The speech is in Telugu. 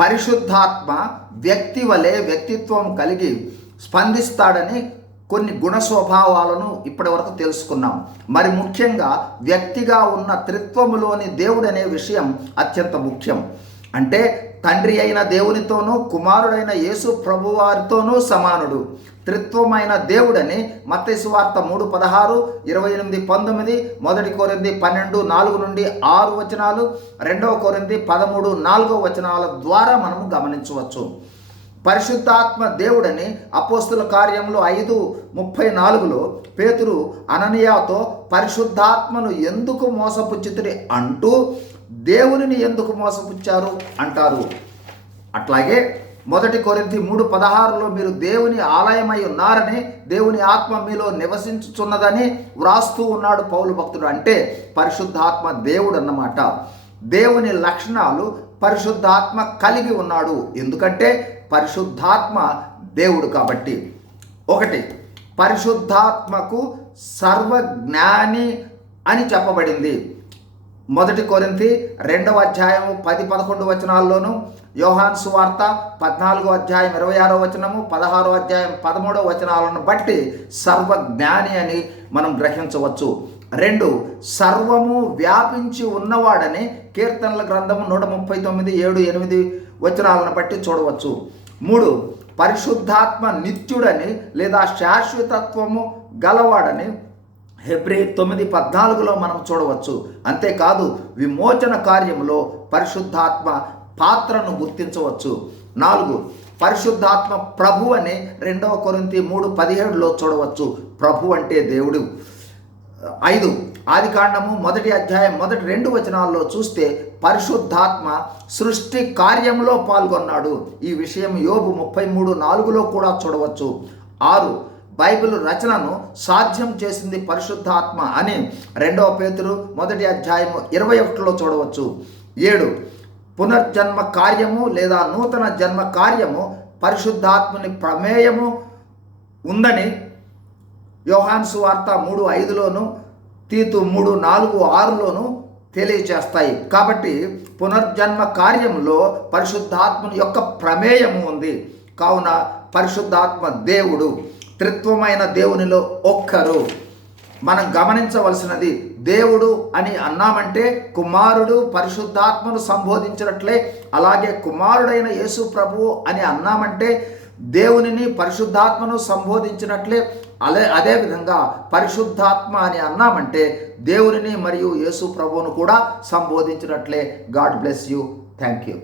పరిశుద్ధాత్మ వ్యక్తి వలె వ్యక్తిత్వం కలిగి స్పందిస్తాడని కొన్ని గుణ స్వభావాలను ఇప్పటి వరకు తెలుసుకున్నాం. మరి ముఖ్యంగా వ్యక్తిగా ఉన్న త్రిత్వములోని దేవుడు అనే విషయం అత్యంత ముఖ్యం. అంటే తండ్రి అయిన దేవునితోనూ కుమారుడైన యేసు ప్రభువారితోనూ సమానుడు. త్రిత్వమైన దేవుడని మత్తయి సువార్త 3:16, 28, 19, 1 కొరింథీ 12, 4 నుండి 6 వచనాలు, 2 కొరింథీ 13, 4 వచనాల ద్వారా మనం గమనించవచ్చు. పరిశుద్ధాత్మ దేవుడని అపోస్తుల కార్యములు 5:34లో పేతురు అననీయాతో పరిశుద్ధాత్మను ఎందుకు మోసపుచ్చితిరి అంటూ దేవునిని ఎందుకు మోసపుచ్చారు అంటారు. అట్లాగే 1 కొరింథీ 3:16లో మీరు దేవుని ఆలయమై ఉన్నారని, దేవుని ఆత్మ మీలో నివసించుచున్నదని వ్రాస్తూ ఉన్నాడు పౌలు భక్తుడు. అంటే పరిశుద్ధాత్మ దేవుడు అన్నమాట. దేవుని లక్షణాలు పరిశుద్ధాత్మ కలిగి ఉన్నాడు. ఎందుకంటే పరిశుద్ధాత్మ దేవుడు కాబట్టి. 1, పరిశుద్ధాత్మకు సర్వజ్ఞాని అని చెప్పబడింది. 1 కొరింథీ 2వ అధ్యాయము 10-11 వచనాల్లోనూ, యోహాను సువార్త 14వ అధ్యాయం 26వ వచనము, 16వ అధ్యాయం 13వ వచనాలను బట్టి సర్వజ్ఞాని అని మనం గ్రహించవచ్చు. 2, సర్వము వ్యాపించి ఉన్నవాడని కీర్తనల గ్రంథము 139, 7, 8 వచనాలను బట్టి చూడవచ్చు. 3, పరిశుద్ధాత్మ నిత్యుడని లేదా శాశ్వతత్వము గలవాడని హెబ్రీ 9:14లో మనం చూడవచ్చు. అంతేకాదు విమోచన కార్యంలో పరిశుద్ధాత్మ పాత్రను గుర్తించవచ్చు. 4, పరిశుద్ధాత్మ ప్రభు అని 2 కొరింథీ 3:17లో చూడవచ్చు. ప్రభు అంటే దేవుడు. 5, ఆదికాండము 1వ అధ్యాయం 1-2 వచనాల్లో చూస్తే పరిశుద్ధాత్మ సృష్టి కార్యంలో పాల్గొన్నాడు. ఈ విషయం యోబు 33:4లో కూడా చూడవచ్చు. 6, బైబిల్ రచనను సాధ్యం చేసింది పరిశుద్ధాత్మ అని 2 పేతురు 1వ అధ్యాయము 21లో చూడవచ్చు. 7, పునర్జన్మ కార్యము లేదా నూతన జన్మ కార్యము పరిశుద్ధాత్మని ప్రమేయము ఉందని యోహాను సువార్త 3:5లోను, తీతు 3:4-6లోను తెలియజేస్తాయి. కాబట్టి పునర్జన్మ కార్యంలో పరిశుద్ధాత్మని యొక్క ప్రమేయము ఉంది. కావున పరిశుద్ధాత్మ దేవుడు, త్రిత్వమైన దేవునిలో ఒక్కరు. మనం గమనించవలసినది, దేవుడు అని అన్నామంటే కుమారుడు పరిశుద్ధాత్మను సంబోధించినట్లే, అలాగే కుమారుడైన యేసు ప్రభువు అని అన్నామంటే దేవునిని పరిశుద్ధాత్మను సంబోధించినట్లే. అదేవిధంగా పరిశుద్ధాత్మ అని అన్నామంటే దేవునిని మరియు యేసు ప్రభువును కూడా సంబోధించినట్లే. God bless you. Thank you.